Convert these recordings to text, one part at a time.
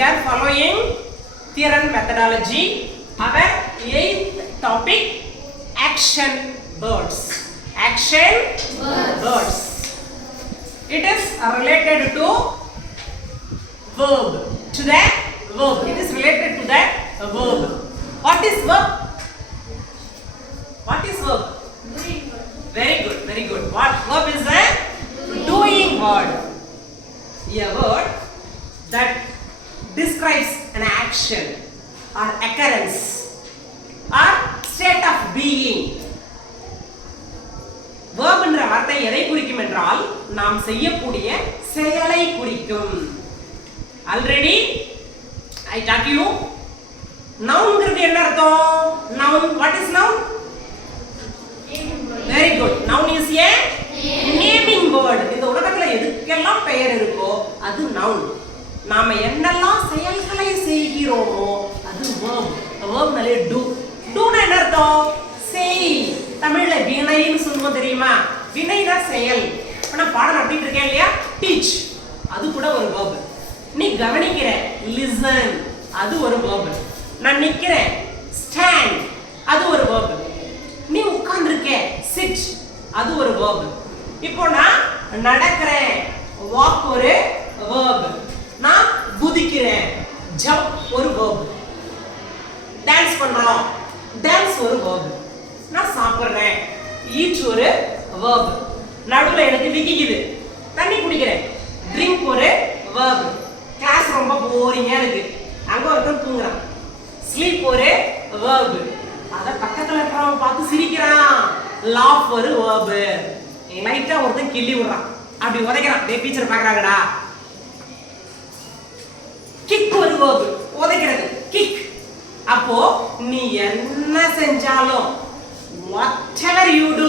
We are following theorem methodology. Our 8th topic, action verbs. Action verbs. It is related to verb. To the verb. It is related to the verb. What is verb? What is verb? Very good, very good. What verb is a doing word? A word that describes an action or occurrence or state of being. verb என்ற வார்த்தை எதை குறிக்கும் என்றால் நாம் செய்யக்கூடிய செயலை குறிக்கும். Already I taught you noun ங்கிறது என்ன அர்த்தம்? Noun, what is noun? Very good. Noun is a naming word. இந்த உலகத்துல எதுக்கெல்லாம் பெயர் இருக்கோ அது noun. நாம என்னெல்லாம் செயல்களை செய்கிறோமோ அது verb. verb னாலே do. do னா என்ன அர்த்தம்? செய். தமிழ்ல வினைன்னு சொல்லுவோம் தெரியுமா? வினைனா செயல். இப்ப நான் பாடம் நடத்திட்டு இருக்கேன் இல்லையா? teach. அது கூட ஒரு verb. நீ கவனிக்கிற listen. அது ஒரு verb. நான் நிக்கிறேன் stand. அது ஒரு verb. நீ உட்கார்ந்திருக்க sit. அது ஒரு verb. இப்போ நான் நடக்கிறேன் walk ஒரு verb. நான் குதிக்கிறேன் jump ஒரு verb. டான்ஸ் பண்றோம் டான்ஸ் ஒரு verb. நான் சாப்பிடுறேன் eat ஒரு verb. நடுவுல எனக்கு விக்கிக்குது தண்ணி குடிக்கிறேன் drink ஒரு verb. கிளாஸ் ரொம்ப போரிங்கா இருக்கு அங்க ஒருத்தன் தூங்குறான் sleep ஒரு verb. அத பக்கத்துல இருக்கறவன் பார்த்து சிரிக்கிறான் laugh ஒரு verb. லைட்டா ஒருத்தன் கிள்ளி விடுறான் அப்படி உதைக்கிறான் டேய் டீச்சர் பார்க்கறாங்கடா. kick ஒரு verb. உதைக்கிறது kick. அப்போ நீ என்ன செஞ்சாலும் whatever you do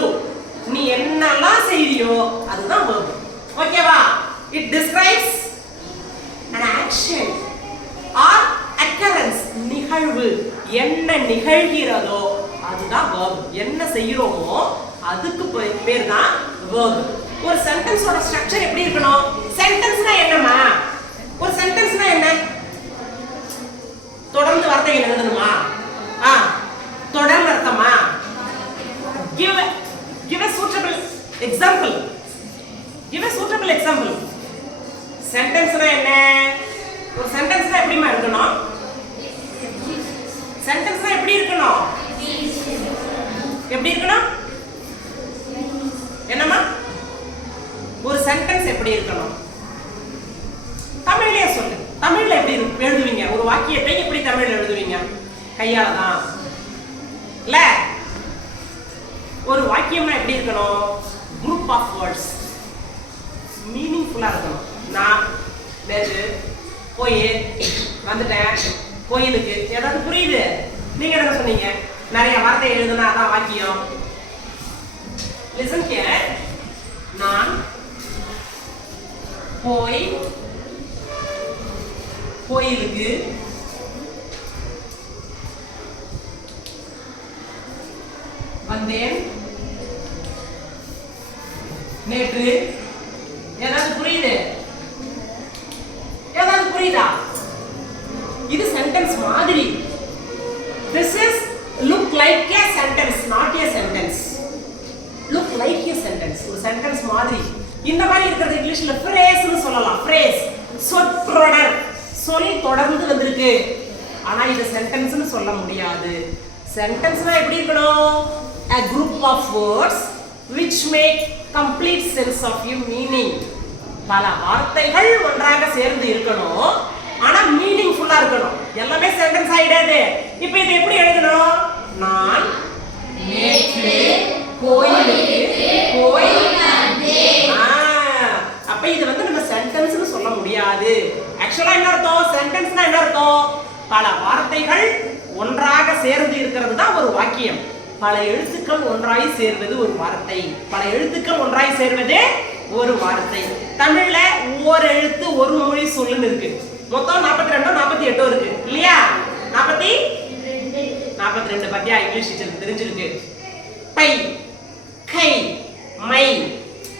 நீ என்னலாம் செய்றியோ அதுதான் verb. ஓகேவா? it describes an action or occurrence. நிகழ்வு என்ன நிகழ்கிறதோ அதுதான் verb. என்ன செய்யறோமோ அதுக்கு பேர் தான் verb. ஒரு சென்டென்ஸோட ஸ்ட்ரக்சர் எப்படி இருக்கணும்? சென்டென்ஸ்னா என்னமா? ஒரு சென்டென்ஸ்னா என்ன? தொடர்ந்து வார்த்தைகள் எழுதணுமா? தொடர்ந்து அர்த்தமா? give a suitable example. give a suitable example. சென்டென்ஸ்னா என்ன? ஒரு சென்டென்ஸ்னா எப்படிமா இருக்கணும்? சென்டென்ஸ்னா எப்படி இருக்கணும்? எப்படி இருக்கணும்? என்னமா? ஒரு சென்டென்ஸ் எப்படி இருக்கணும்? தமிழ்லயே சொல்லு. தமிழ்ல எப்படி எழுதுவீங்க? ஒரு வாக்கியத்தை எப்படி தமிழ்ல எழுதுவீங்க? கையால தான். இல்ல? ஒரு வாக்கியம்னா எப்படி இருக்கணும்? group of words. மீனிங்ஃபுல்லா இருக்கணும். நான் நேத்து போய் வந்துட்டேன் கோயிலுக்கு. ஏதாவது புரியுது? நீங்க என்ன சொன்னீங்க? நிறைய வார்த்தை எழுதுனா அதான் வாக்கியம். listen here. நான் போய் கோயிலுக்கு வந்தேன் நேற்று. ஏதாவது புரியுது? ஏதாவது புரியுதா? இது சென்டென்ஸ் மாதிரி. this is look like a sentence, not a sentence. look like a sentence. ஒரு சென்டென்ஸ் மாதிரி. இந்த மாதிரி இருக்கிறது இங்கிலீஷ்ல phrase னு சொல்லலாம். phrase சொற்றொடர். சொல் தொடர்ந்து வந்திருக்கு. ஆனா இது சென்டென்ஸ் னு சொல்ல முடியாது. சென்டென்ஸ்னா எப்படி இருக்கணும்? a group of words which make complete sense of your meaning. பல வார்த்தைகள் ஒன்றாக சேர்ந்து இருக்கணும். ஆனா மீனிங்ஃபுல்லா இருக்கணும். எல்லாமே சென்டென்ஸ் ஆயிடாது. இப்போ இது எப்படி எழுதணும்? நான் நேற்று கோயிலுக்கு போய் வந்தேன். அப்ப இது வந்து நம்ம சென்டென்ஸ் னு சொல்ல முடியாது. ஆக்சுவலா என்ன அர்த்தம்? சென்டென்ஸ்னா என்ன அர்த்தம்? பல வார்த்தைகள் ஒன்றாக சேர்ந்து இருக்கிறது தான் ஒரு வாக்கியம். பல எழுத்துக்கள் ஒன்றாய் சேர்வது ஒரு வார்த்தை. பல எழுத்துக்கள் ஒன்றாய் சேர்வது ஒரு வார்த்தை. தமிழ்ல ஒரு எழுத்து ஒரு மொழி சொல்லுன்னு இருக்கு. மொத்தம் 42 48 இருக்கு இல்லையா? 42 பத்தியா இங்கிலீஷ் டீச்சருக்கு தெரிஞ்சிருக்கு. பை, கை, மை,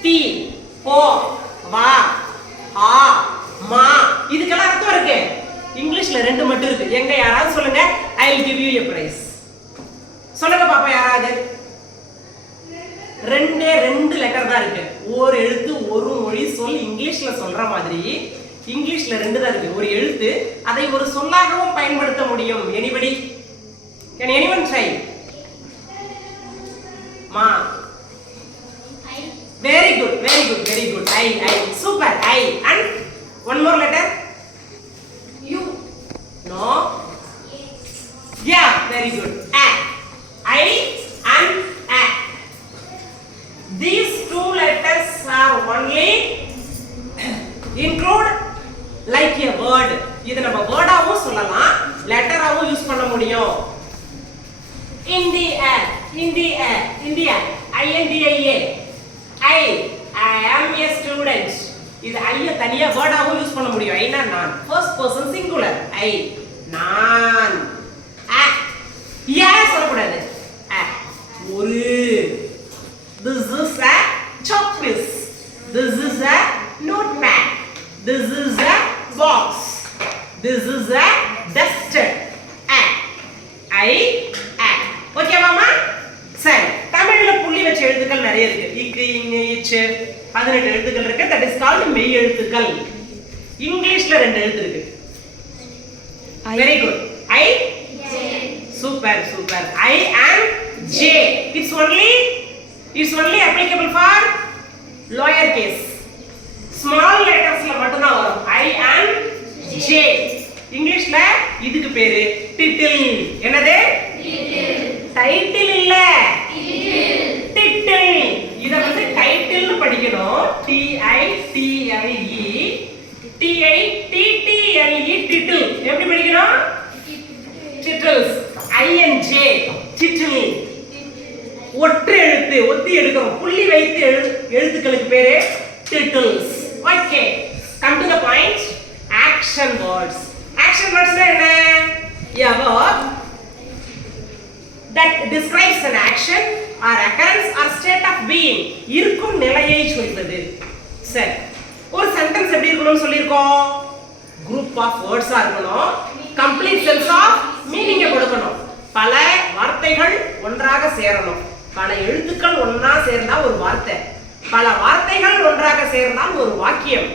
தி, போ, வா, ஆ, மா இதுக்கெல்லாம் அர்த்தம் இருக்கு. எங்க யாராவது சொல்லுங்க, I will give you a prize. சொல்லுங்க பாப்பா யாராவது. ரெண்டு லெட்டர் தான் இருக்கு. ஒரு எழுத்து ஒரு மொழி சொல். இங்கிலீஷ்ல சொல்ற மாதிரி இங்கிலீஷ்ல ரெண்டு தான் இருக்கு. ஒரு எழுத்து, அதை ஒரு சொல்லாகவும் பயன்படுத்த முடியும். anybody? Can anyone try? Ma. Very good, very good, very good. I. Super. I. And one more letter. U. No. Yeah, very good. A. I and A. These two letters are only include like a word. இது நம்ம வேர்டாவும் சொல்லலாம், லெட்டராவும் use பண்ண முடியும். India, India, India. I-N-D-I-A. I am a student. இது ஐய தனியா வேர்டாவும் use பண்ண முடியும். ஐனா நான், ஃபர்ஸ்ட் பர்சன் சிங்குலர். I நான். A யா சொல்லக்கூடாது. A ஒரு. This is a chalkpiece. This is a notepad. This is a box. This is a duster. A I A. Okay மாமா? சரி, தமிழ்ல புள்ளி வச்ச எழுத்துக்கள் நிறைய இருக்கு. இக்கு இங்க இச் 18 எழுத்துக்கள் இருக்கு. தட் இஸ் கால்ட் மெய் எழுத்துக்கள். இங்கிலீஷ்ல 2 எழுத்து இருக்கு. Very good. I J. Super, super. I and J. It's only applicable for lower case. Small lettersல மட்டும் தான் வரும். I and J. இங்கிலீஷ்ல இதுக்கு பேரு title. என்னது? டைட்டில் இல்ல, title. இத வந்து டைட்டில் னு படிக்கணும். T I T L E T I T T L E title. எப்படி படிக்கணும்? titles. I and J title. ஒற்றை எழுத்து, ஒத்தி எடுக்கணும். புள்ளி வைத்து எழுத்துக்களுக்கு பேரு titles. Okay, come to the point. Action words. Action words என்ன? A verb that describes an action or occurrence or state of being. இருக்கும் நிலையை சொல்வது. சரி, ஒரு சென்டென்ஸ் எப்படி இருக்கணும்னு சொல்லிருக்கோம்? group of words ஆ இருக்கணும். complete sense of meaning கொடுக்கணும். பல வார்த்தைகள் ஒன்றாக சேரணும். பல எழுத்துக்கள் ஒன்றா சேர்ந்தா ஒரு வார்த்தை. பல வார்த்தைகள் ஒன்றாக சேர்ந்தால் ஒரு வாக்கியம்.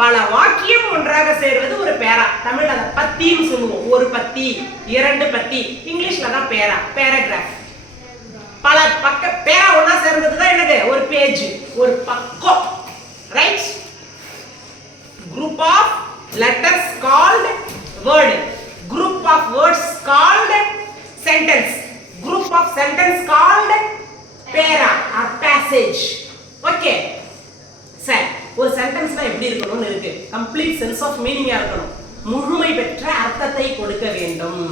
பல வாக்கியம் ஒன்றாக சேர்வது ஒரு பேரா. தமிழ்ல அத பத்தின்னு சொல்லுவோம். ஒரு பத்தி, இரண்டு பத்தி. இங்கிலீஷ்ல தான் பேரா, பேராகிராஃப். பல பக்க பேரா ஒண்ணா சேர்ந்தது தான் என்னது? ஒரு பேஜ், ஒரு பக்கம். Right? Group of letters called word. Group of words called sentence. Group of sentence called para or passage. Okay. சரி, ஒரு சென்டென்ஸ்ல எப்படி இருக்கணும்னு இருக்கு. கம்ப்ளீட் சென்ஸ் ஆஃப் மீனிங்கா இருக்கணும். முழுமை பெற்ற அர்த்தத்தை கொடுக்க வேண்டும்.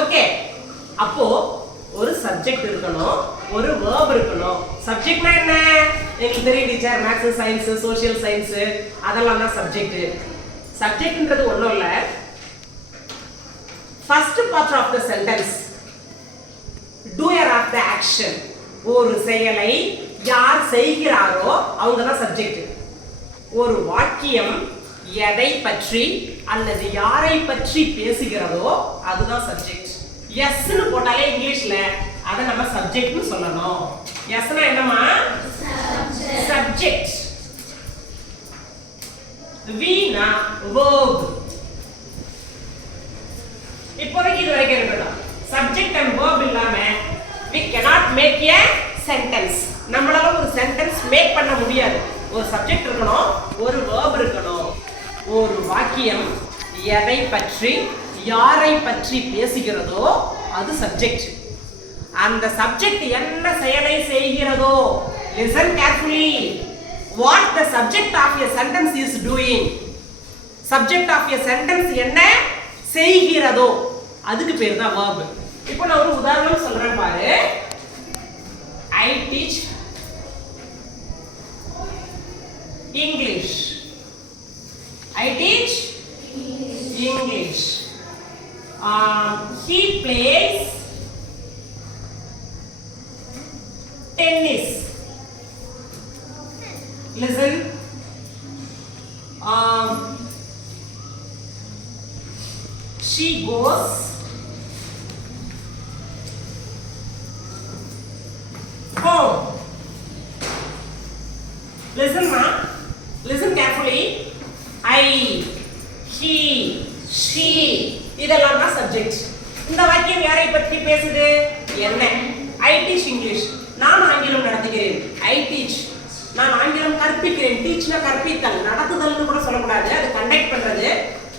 ஓகே, அப்போ ஒரு சப்ஜெக்ட் இருக்கணும், ஒரு verb இருக்கணும். சப்ஜெக்ட்னா என்ன? உங்களுக்கு தெரியும் teacher, maths, science, social science அதெல்லாம் தான் சப்ஜெக்ட். சப்ஜெக்ட்ன்றது ஒண்ணும் இல்ல. First part of the sentence, doer of the action. ஒரு செயலை யார் செய்கிறாரோ அவங்க தான் சப்ஜெக்ட். ஒரு வாக்கியம் எதை பற்றி அல்லது யாரை பற்றி பேசுகிறதோ அதுதான் சப்ஜெக்ட். எஸ் னு போட்டாலே இங்கிலீஷ்ல அத நம்ம சப்ஜெக்ட் னு சொல்லணும். எஸ் னா என்னமா? சப்ஜெக்ட். வி னா verb. இப்போதைக்கு இது வரைக்கும் இருக்கட்டும். சப்ஜெக்ட் அண்ட் verb இல்லாம we cannot make a sentence. நம்மளால ஒரு சென்டென்ஸ் மேக் பண்ண முடியாது. ஒரு சப்ஜெக்ட் இருக்கணும், ஒரு verb இருக்கணும். ஒரு வாக்கியம் எதை பற்றி யாரை பற்றி பேசுகிறதோ அது சப்ஜெக்ட். அந்த சப்ஜெக்ட் என்ன செயலை செய்கிறதோ, listen carefully, what the subject of a sentence is doing. subject of a sentence என்ன செய்கிறதோ அதுக்கு பேர் தான் verb. இப்போ நான் ஒரு உதாரணம் சொல்றேன் பாரு. I teach English. I teach English. He plays tennis. Listen. she goes home. Listen ma, listen carefully. I, he, she இதெல்லாம் தான் சப்ஜெக்ட். இந்த வாக்கியம் யாரை பற்றி பேசுது? என்ன? I teach English. நான் ஆங்கிலம் நடத்துகிறேன். I teach. நான் ஆங்கிலம் கற்பிக்கிறேன். டீச்னா கற்பித்தல், நடத்துதல்னு கூட சொல்லக்கூடாது, அது கண்டக்ட் பண்றது.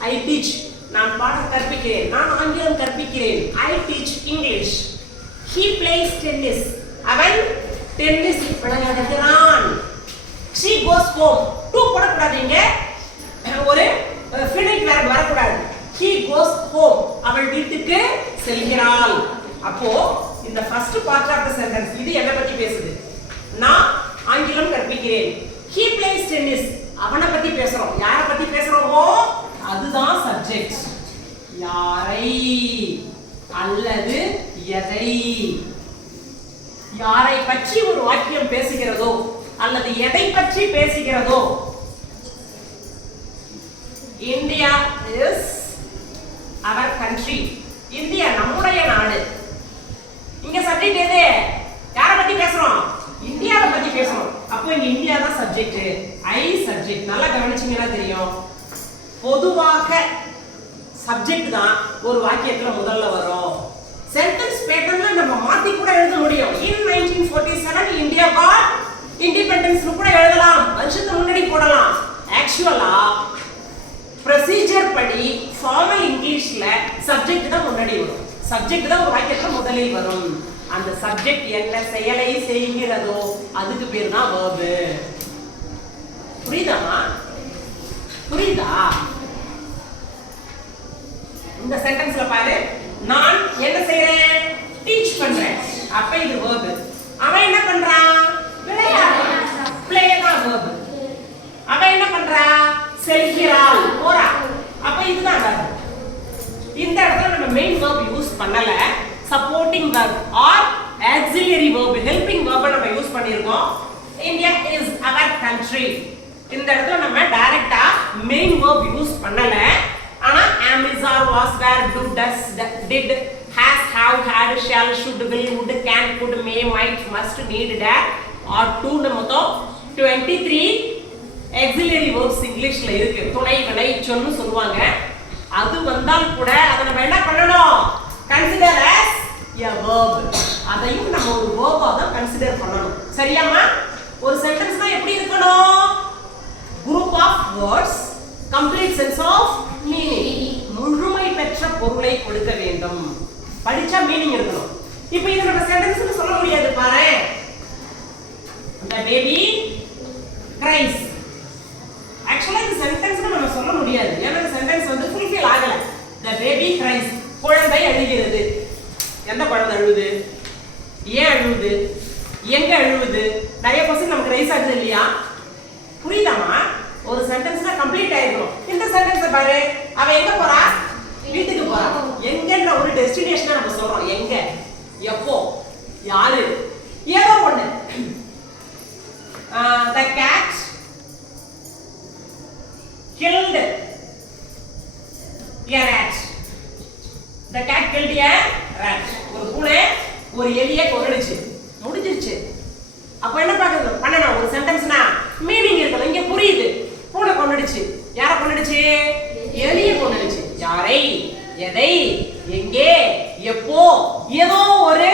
I teach. நான் பாடம் கற்பிக்கிறேன். நான் ஆங்கிலம் கற்பிக்கிறேன். I teach English. He plays tennis. அவன் டென்னிஸ் விளையாடுகிறான். She goes home. to போடக்கூடாதீங்க, ஒரு finite verb வரக்கூடாது. He goes home. அவள் வீட்டுக்கு செல்கிறாள். அப்போ இந்த first part of the sentence இது என்ன பத்தி பேசுது? நான் ஆங்கிலம் கற்பிக்கிறேன். He plays tennis. அவனை பத்தி பேசுறோம். யாரை பத்தி பேசுறோமோ அதுதான் சப்ஜெக்ட். யாரை அல்லது எதை, யாரை பற்றி ஒரு வாக்கியம் பேசுகிறதோ அல்லது எதை பற்றி பேசுகிறதோ. India is our country. India நம்முடைய நாடு. இங்க சப்ஜெக்ட் எது? யாரை பத்தி பேசுறோம்? இந்தியாவை பத்தி பேசுறோம். அப்போ இங்க இந்தியா தான் சப்ஜெக்ட். ஐ சப்ஜெக்ட். நல்லா கவனிச்சீங்கன்னா தெரியும், பொதுவாக சப்ஜெக்ட் தான் ஒரு வாக்கியத்துல முதல்ல வரும். சென்டென்ஸ் பேட்டர்ன்ல நம்ம மாத்தி கூட எழுத முடியும். in 1947 இந்தியா got independence கூட எழுதலாம், வருஷத்துக்கு முன்னாடி போடலாம். ஆக்சுவலா ப்ரொசீஜர் படி ஃபார்மல் இங்கிலீஷ்ல சப்ஜெக்ட் தான் முன்னாடி வரும். சப்ஜெக்ட் தான் ஒரு வாக்கியத்துல முதலில் வரும். அந்த சப்ஜெக்ட் என்ன செயலை செய்கிறதோ அதுக்கு பேர் தான் verb. புரியுதாமா? புரியுதா? இந்த சென்டென்ஸ்ல பாரு, நான் என்ன செய்றேன்? டீச் பண்றேன். அப்ப இது verb. அவன் என்ன பண்றான்? விளையாடுறான். play தான் verb. அவன் என்ன பண்றா? செல்கிறாள், போறா. அப்ப இதுதான் verb. இந்த இடத்துல நம்ம மெயின் verb யூஸ் பண்ணல, supporting verb or auxiliary verb, helping verb நம்ம யூஸ் பண்ணிருக்கோம். India is our country. இந்த இடத்துல நம்ம டைரக்ட்டா மெயின் verb யூஸ் பண்ணல. ஆனா am, is, are, was, were, do, does, did, has, have, had, shall, should, will, would, can, could, may, might, must, need, dare or to னு மொத்தம் 23 auxiliary verbs இங்கிலீஷ்ல இருக்கு. துணை வினை சொன்னு சொல்லுவாங்க. அது வந்தால் கூட அதை நம்ம என்ன பண்ணணும்? consider as a verb. அதையும் நம்ம ஒரு verb-ஆ தான் கன்சிடர் பண்ணணும். சரியாமா? ஒரு சென்டென்ஸ்னா எப்படி இருக்கணும்? group of words, complete sense of meaning. முழுமை பெற்ற பொருளை கொடுக்க வேண்டும். படிச்சா மீனிங் இருக்கணும். இப்போ இது நம்ம சென்டென்ஸ்னு சொல்ல முடியாது பாரு. The baby cries. ஆக்சுவலா இந்த சென்டென்ஸ்னு நம்ம சொல்ல முடியாது. ஏன்னா சென்டென்ஸ் வந்து ஃபுல்ஃபில் ஆகல. The baby cries. குழந்தை அழுகிறது. எந்த குழந்தை அழுகுது? ஏன் அழுகுது? எங்க அழுகுது? நிறைய பர்சன் நமக்கு ரைஸ் ஆகுது இல்லையா? புரியுதாமா? ஒரு சென்டென்ஸ்னா கம்ப்ளீட் ஆயிடும். இந்த சென்டென்ஸ் பாரு, அவ எங்க போறா? வீட்டுக்கு போறா. எங்கன்ற ஒரு டெஸ்டினேஷனை நம்ம சொல்றோம். எங்க, எப்போ, யாரு, ஏதோ ஒண்ணு. The cat killed a rat. The cat killed a rat. ஒரு பூனை ஒரு எலியை கொன்னுடுச்சு. முடிஞ்சிருச்சு. அப்ப என்ன பண்ணணும்? ஒரு சென்டென்ஸ்னா மீனிங் இருக்கணும். இங்க புரியுது. பூனை கொன்னுடுச்சு. யாரை கொன்னுடுச்சு? எலியை கொன்னுடுச்சு. யாரை, எதை, எங்கே, எப்போ, ஏதோ ஒரு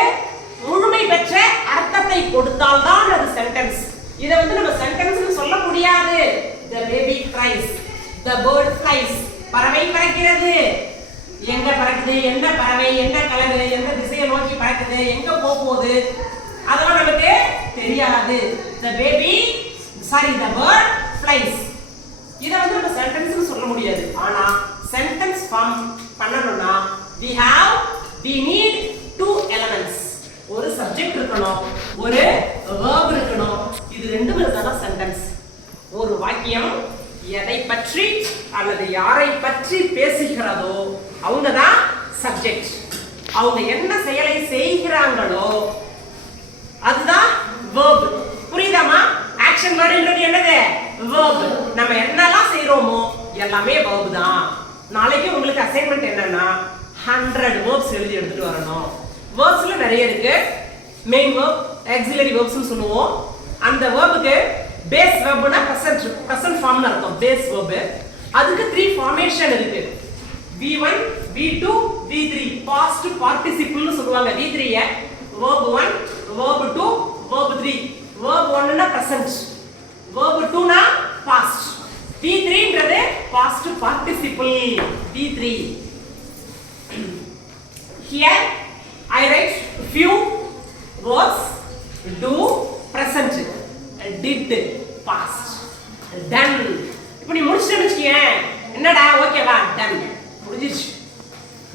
முழுமை பெற்ற அர்த்தத்தை கொடுத்தால் தான் அது சென்டென்ஸ். இத வந்து நம்ம சென்டென்ஸ்னு சொல்ல முடியாது. The baby cries. The bird flies. பறவை பறக்கிறது. எங்க பறக்குது? என்ன பறவை? என்ன கலர்? எந்த திசையை நோக்கி பறக்குது? எங்க போகுது? அதெல்லாம் நமக்கு தெரியாது. The bird flies. இத வந்து நம்ம சென்டென்ஸ்னு சொல்ல முடியாது. ஆனா சென்டென்ஸ் ஃபார்ம் பண்ணனும்னா we need two elements. ஒரு சப்ஜெக்ட் இருக்கணும், ஒரு verb இருக்கணும். இது ரெண்டும் இருந்தா சென்டென்ஸ். ஒரு வாக்கியம் எதை பற்றி அல்லது யாரை பற்றி பேசுகிறதோ அவங்க தான் சப்ஜெக்ட். அவங்க என்ன செயலை செய்கிறாங்களோ அதுதான் verb. புரியுதாமா? ஆக்ஷன் வேர்ட் என்னது? verb. நம்ம என்னெல்லாம் செய்றோமோ எல்லாமே verb தான். நாளைக்கு உங்களுக்கு அசைன்மெண்ட் என்னன்னா 100 verbs எழுதி எடுத்துட்டு வரணும். verbsல நிறைய இருக்கு. மெயின் verb, auxiliary verbs னு சொல்லுவோம். அந்த verbுக்கு பேஸ் verbனா present form னு அர்த்தம். Base verb. அதுக்கு 3 formation இருக்கு. V1, V2, V3 past participle னு சொல்லுவாங்க. V3 ய verb 1, verb 2, verb 3. verb 1 னா present. verb 2 னா past. V3 ன்றது past participle. V3. Here I write few verbs. Do present, did past, done. இப்போ நீ முடிச்சிட்டு வெச்சியேன். என்னடா ஓகேவா? done. முடிஞ்சிருச்சு.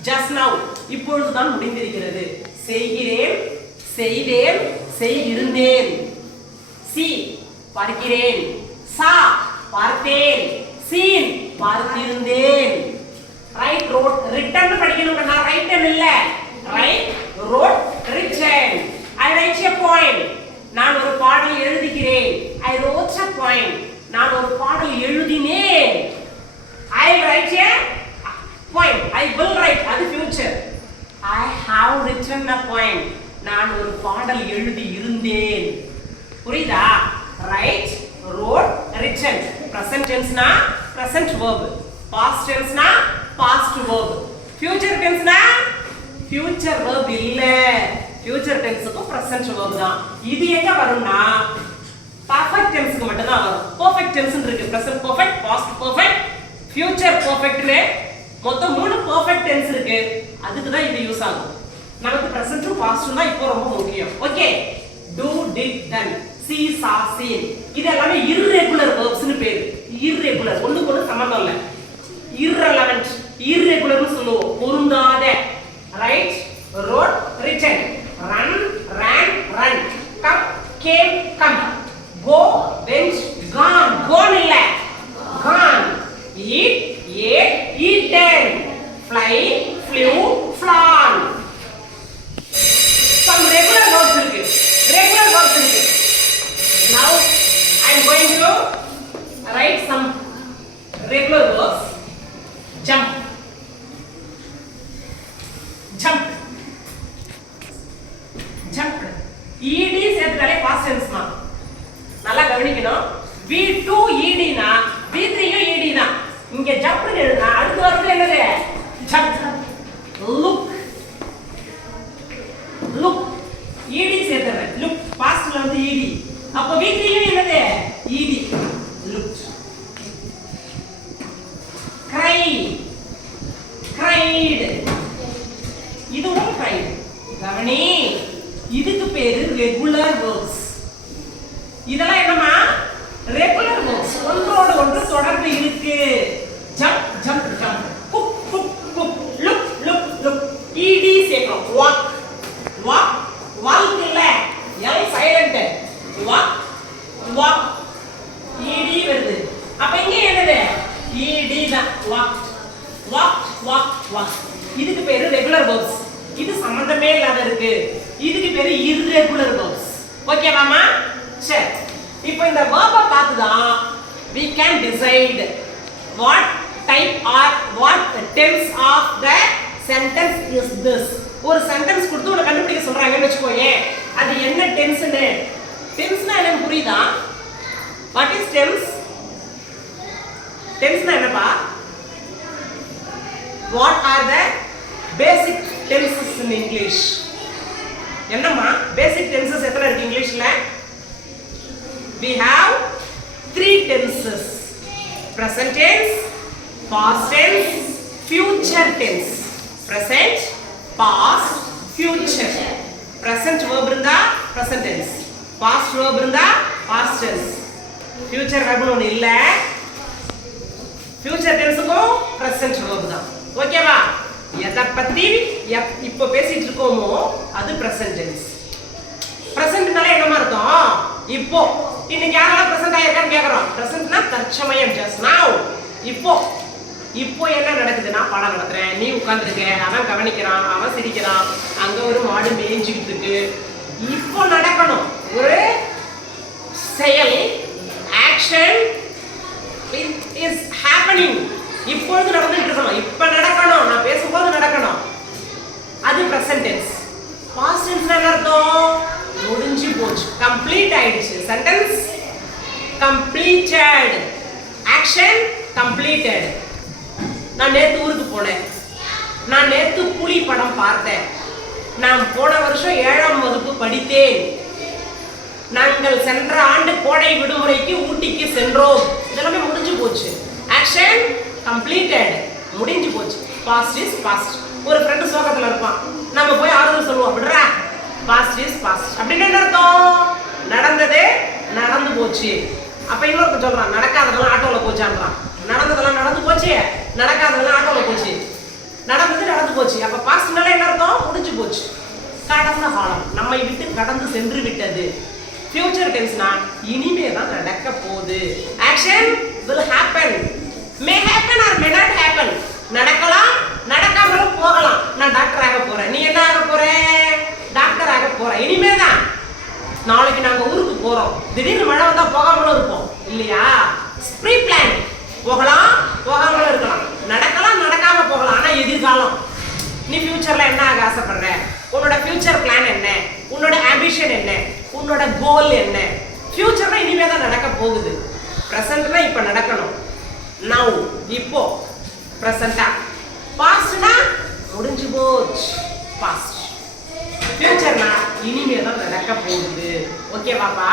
just now இப்பொழுதுதான் முடிந்திருக்கிறது. செய்கிறேன், செய்தேன், செய்திருந்தேன். see பார்க்கிறேன். saw பார்த்தேன். seen பார்த்திருந்தேன். write wrote written படிக்கணும்னா நான் written இல்ல. write wrote written. I write a poem. நான் ஒரு பாடல் எழுதுகிறேன். I wrote a poem. நான் ஒரு பாடல் எழுதினேன். I write a poem. I will write அது future. I have written a poem. நான் ஒரு பாடல் எழுதி இருந்தேன். புரியுதா? write wrote written. present tense னா present verb. past tense னா past verb. future tense னா future verb இல்ல. future tense க்கு present verb தான். இது எங்க வரும்னா perfect tense க்கு மட்டும் தான் வரும். perfect tense இருக்கு. present perfect, past perfect, future perfect னு மொத்தம் 3 perfect tense இருக்கு. அதுக்கு தான் இது யூஸ் ஆகும். நமக்கு present உம் past உம் தான் இப்போ ரொம்ப முக்கியம். Okay. do, did, done, see, saw, seen. இது எல்லாமே irregular verbs னு பேரு. irregular ஒண்ணுக்கு ஒண்ணு சம்பந்தம் இல்ல. irrelevant, irregular னு சொல்லுவோம். பொருந்தாத. right, wrote, written, run, ran, run, come, came, come, go, went, gone, gone இல்ல, gone, eat, ate, eaten, fly, flew, flown. Some regular verbs இருக்கு. regular verbs இருக்கு. Now I am going to write some regular verbs. Jump, jump, jump. ed சேர்த்தாலே past tense மா. நல்லா கவனிக்கணும். v2 ed னா v3 யும் ed தான். இங்க jump னு எழுதுனா அடுத்த வார்த்தை என்னது? jump. look, look. ed சேர்த்தறேன். look pastல வந்து ed. அப்ப v3 யும் என்னது? ed. looked. cry, cried. இதுவும் cried. கவனி. இதுக்கு பேரு regular verbs. இதெல்லாம் என்னமா? regular verbs. ஒன்றோடு ஒன்று தொடர்பு இருக்கு. jump, jump, jump. cook, cook, cook. look, look, look. ed சேர்க்கிறோம். walk, walk. walk இல்ல. l silent. walk, walk. ed வருது. அப்ப இங்க என்னது? ed தான். walk, walk, walk, walk. இதுக்கு பேரு regular verbs. இது சம்பந்தமே இல்லாத இருக்கு. இதுக்கு பேரு irregular verbs. ஓகேவாமா? சரி. இப்போ இந்த verb பார்த்து தான் we can decide what type or what tense of the sentence is this. ஒரு sentence கொடுத்து உனக்கு கண்டுபிடிக்க சொல்றாங்கன்னு வெச்சுக்கோயே. அது என்ன tense னு? tense னா என்னன்னு புரியுதா? What is tense? tense னா என்னப்பா? What are the basic tenses in English? என்னம்மா basic tenses எத்தனை இருக்கு இங்கிலீஷ்ல? We have 3 tenses. Present tense, past tense, future tense. Present, past, future. Present verb இருந்தா present tense. Past verb இருந்தா past tense. Future verb ஒண்ணு இல்ல. Future tense-க்கும் present verb தான். ஓகேவா? எதை பத்தி இப்போ பேசிட்டு இருக்கோமோ அது present tense. presentனால என்ன அர்த்தம்? இப்போ இன்னைக்கு யாரெல்லாம் present ஆயிருக்கான்னு கேக்குறோம். presentனா தற்சமயம், just now. இப்போ என்ன நடக்குது? நான் பாடம் நடத்துறேன், நீ உட்கார்ந்திருக்க, அவன் கவனிக்கிறான், அவன் சிரிக்கிறான், அங்க ஒரு மாடு மேய்ஞ்சிட்டு இருக்கு. இப்போ நடக்கணும் ஒரு செயல், action is happening. இப்பொழுது நடந்துட்டு இருக்கணும், இப்ப நடக்கணும், நான் பேசும்போது நடக்கணும். அது பிரசன்ட் டென்ஸ். பாஸ்ட் டென்ஸ்னா என்ன அர்த்தம்? முடிஞ்சு போச்சு, கம்ப்ளீட் ஆயிடுச்சு. Sentence completed, action completed. நான் நேத்து ஊருக்கு போனேன், நான் நேத்து புலி படம் பார்த்தேன், நான் போன வருஷம் 7ஆம் வகுப்பு படித்தேன், நாங்கள் சென்ற ஆண்டு கோடை விடுமுறைக்கு ஊட்டிக்கு சென்றோம். இதெல்லாமே முடிஞ்சு போச்சு. ஆக்ஷன் கம்ப்ளீட்டட், முடிஞ்சு போச்சு. Past is past. ஒரு ஃப்ரெண்டு சோகத்துல இருப்பான், நம்ம போய் ஆறுதல் சொல்லுவோம், விடுறா, பாஸ்ட் இஸ் பாஸ்ட். அப்படின்னு என்ன அர்த்தம்? நடந்ததே நடந்து போச்சு. அப்ப இன்னொரு சொல்றான், நடக்காததெல்லாம் ஆட்டோல போச்சான்றான். நடந்ததெல்லாம் நடந்து போச்சு, நடக்காததெல்லாம் ஆட்டோல போச்சு. நடந்தது நடந்து போச்சு. அப்ப பாஸ்ட்னால என்ன அர்த்தம்? முடிஞ்சு போச்சு. கடந்த காலம் நம்மை விட்டு கடந்து சென்று விட்டது. ஃபியூச்சர் டென்ஸ்னா இனிமே தான் நடக்க போகுது. Action will happen, may happen or may not happen. நடக்கலாம், நடக்காமலும் போகலாம். நான் டாக்டர் ஆக போறேன், நீ என்ன ஆக போற? டாக்டர் ஆக போற. இனிமே தான். நாளைக்கு நாங்க ஊருக்கு போறோம், திடீர்னு மழை வந்தா போகாமலும் இருப்போம் இல்லையா? ப்ரீ பிளான், போகலாம் போகாமலும் இருக்கலாம், நடக்கலாம் நடக்காம போகலாம். ஆனா எதிர்காலம், நீ ஃபியூச்சர்ல என்ன ஆக ஆசைப்படுற? உன்னோட ஃபியூச்சர் பிளான் என்ன? உன்னோட ஆம்பிஷன் என்ன? உன்னோட கோல் என்ன? ஃபியூச்சர்னா இனிமே தான் நடக்க போகுது. பிரசன்ட்னா இப்ப நடக்கணும். நவ், இப்போ பிரசன்டா. பாஸ்ட்னா முடிஞ்சு போச்சு, பாஸ்ட். ஃபியூச்சர்னா இனிமே தான் நடக்க போகுது. ஓகேவாப்பா?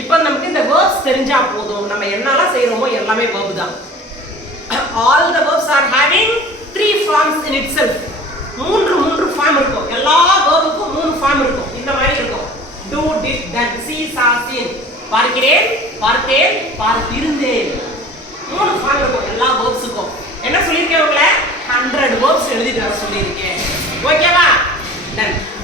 இப்போ நமக்கு இந்த வேர்ப்ஸ் தெரிஞ்சா போதும். நம்ம என்னெல்லாம் செய்யறோமோ எல்லாமே verb தான். All the verbs are having 3 forms in itself. மூன்று ஃபார்ம் இருக்கும். எல்லா வேர்புக்கும் 3 ஃபார்ம் இருக்கும். இந்த மாதிரி இருக்கும். do, did, done, see, saw, seen. பார்க்கிறேன், பார்த்தேன், பார்த்திருந்தேன். 3 ஃபார்ம் இருக்கும் எல்லா வேர்ப்ஸுக்கும். என்ன சொல்லியிருக்கேன் உங்களை? 100 வேர்ப்ஸ் எழுதிட்டு வர சொல்லியிருக்கேன்.